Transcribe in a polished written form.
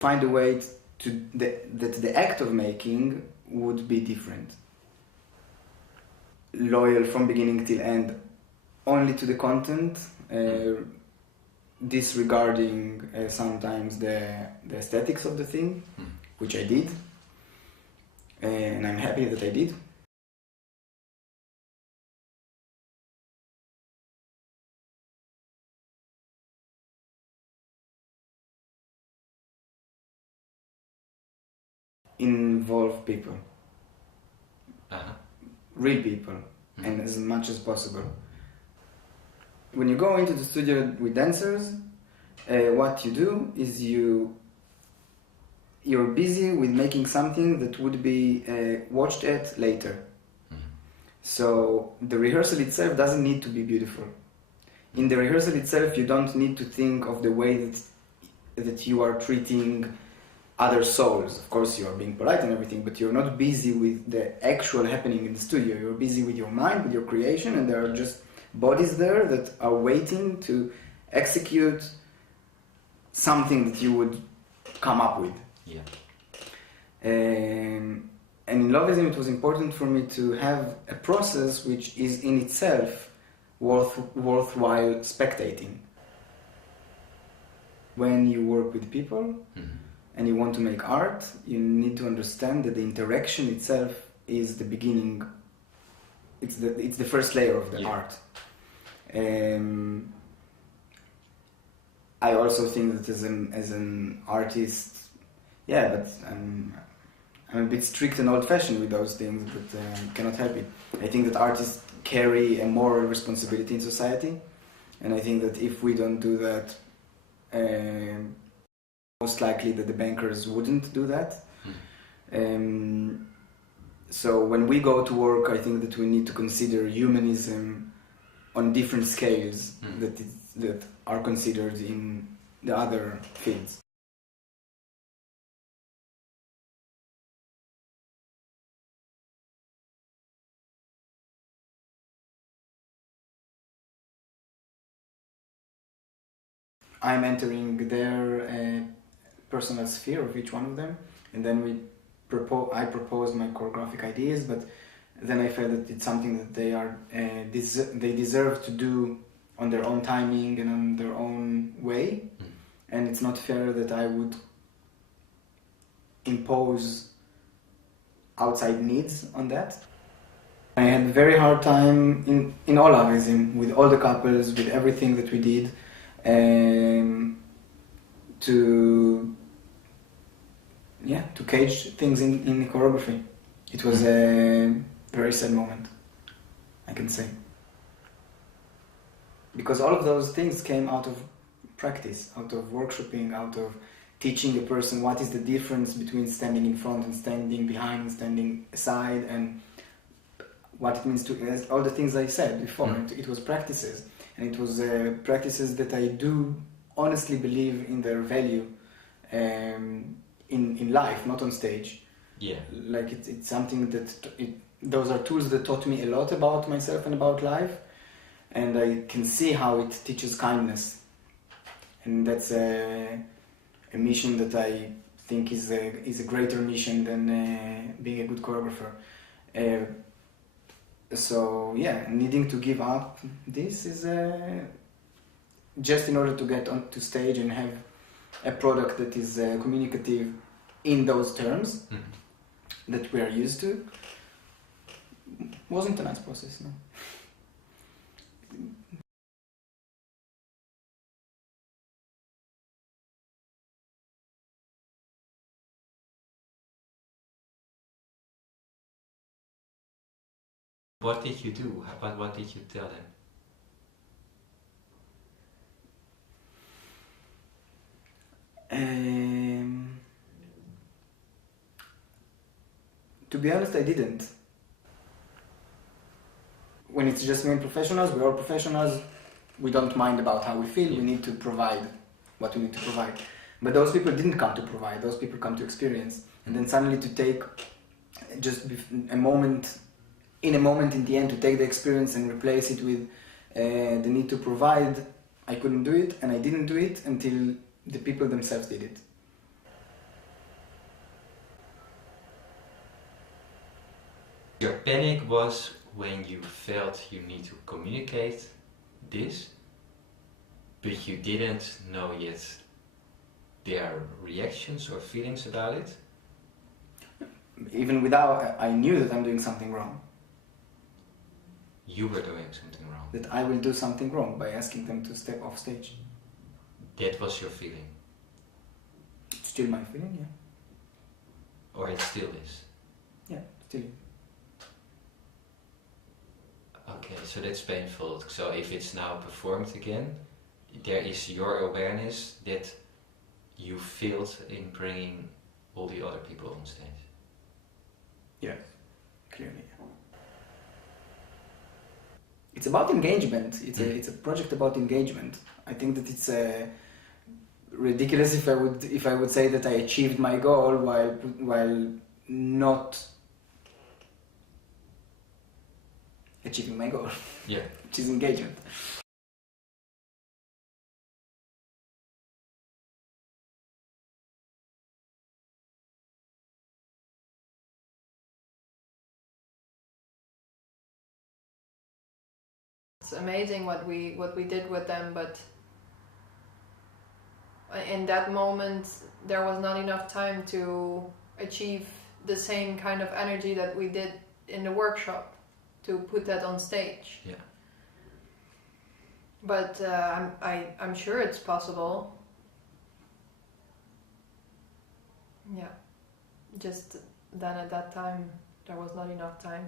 Find a way that the act of making would be different. Loyal from beginning till end only to the content, disregarding sometimes the aesthetics of the thing, which I did, and I'm happy that I did. Involve people, real people, and as much as possible. When you go into the studio with dancers, what you do is you're busy with making something that would be watched at later. So the rehearsal itself doesn't need to be beautiful. In the rehearsal itself, you don't need to think of the way that you are treating other souls. Of course, you are being polite and everything, but you're not busy with the actual happening in the studio. You're busy with your mind, with your creation, and there are just bodies there that are waiting to execute something that you would come up with. Yeah. And in Love-ism, it was important for me to have a process which is in itself worthwhile spectating. When you work with people and you want to make art, you need to understand that the interaction itself is the beginning. It's the first layer of the art. I also think that as an artist, but I'm a bit strict and old-fashioned with those things, but cannot help it. I think that artists carry a moral responsibility in society, and I think that if we don't do that, most likely that the bankers wouldn't do that. So when we go to work, I think that we need to consider humanism on different scales that are considered in the other fields. I'm entering their personal sphere of each one of them, and then I propose my choreographic ideas, but then I felt that it's something that they deserve to do on their own timing and on their own way, and it's not fair that I would impose outside needs on that. I had a very hard time in all Love-ism, with all the couples, with everything that we did, to cage things in the choreography. It was a very sad moment, I can say. Because all of those things came out of practice, out of workshopping, out of teaching a person what is the difference between standing in front and standing behind and standing aside, and what it means to, all the things I said before. It was practices, and it was practices that I do honestly believe in their value in life, not on stage. Yeah. Like it's something that, those are tools that taught me a lot about myself and about life, and I can see how it teaches kindness. And that's a mission that I think is a greater mission than being a good choreographer. So yeah, needing to give up this is just in order to get onto stage and have a product that is communicative in those terms that we are used to. Wasn't a nice process, no. What did you do? What did you tell them? To be honest, I didn't. When it's just me and professionals, we're all professionals, we don't mind about how we feel, we need to provide what we need to provide. But those people didn't come to provide, those people come to experience. And then suddenly to take just a moment in the end, to take the experience and replace it with the need to provide, I couldn't do it, and I didn't do it until the people themselves did it. Your panic was when you felt you need to communicate this, but you didn't know yet their reactions or feelings about it? Even without, I knew that I'm doing something wrong. You were doing something wrong. That I will do something wrong by asking them to step off stage. That was your feeling? It's still my feeling, yeah. Or it still is? Yeah, still. Okay, so that's painful. So if it's now performed again, there is your awareness that you failed in bringing all the other people on stage. Yes, clearly. It's about engagement. It's a project about engagement. I think that it's ridiculous if I would say that I achieved my goal while not achieving my goal. Yeah. Which is engagement. It's amazing what we did with them, but in that moment there was not enough time to achieve the same kind of energy that we did in the workshop to put that on stage. Yeah. But I'm sure it's possible. Yeah. Just then at that time there was not enough time.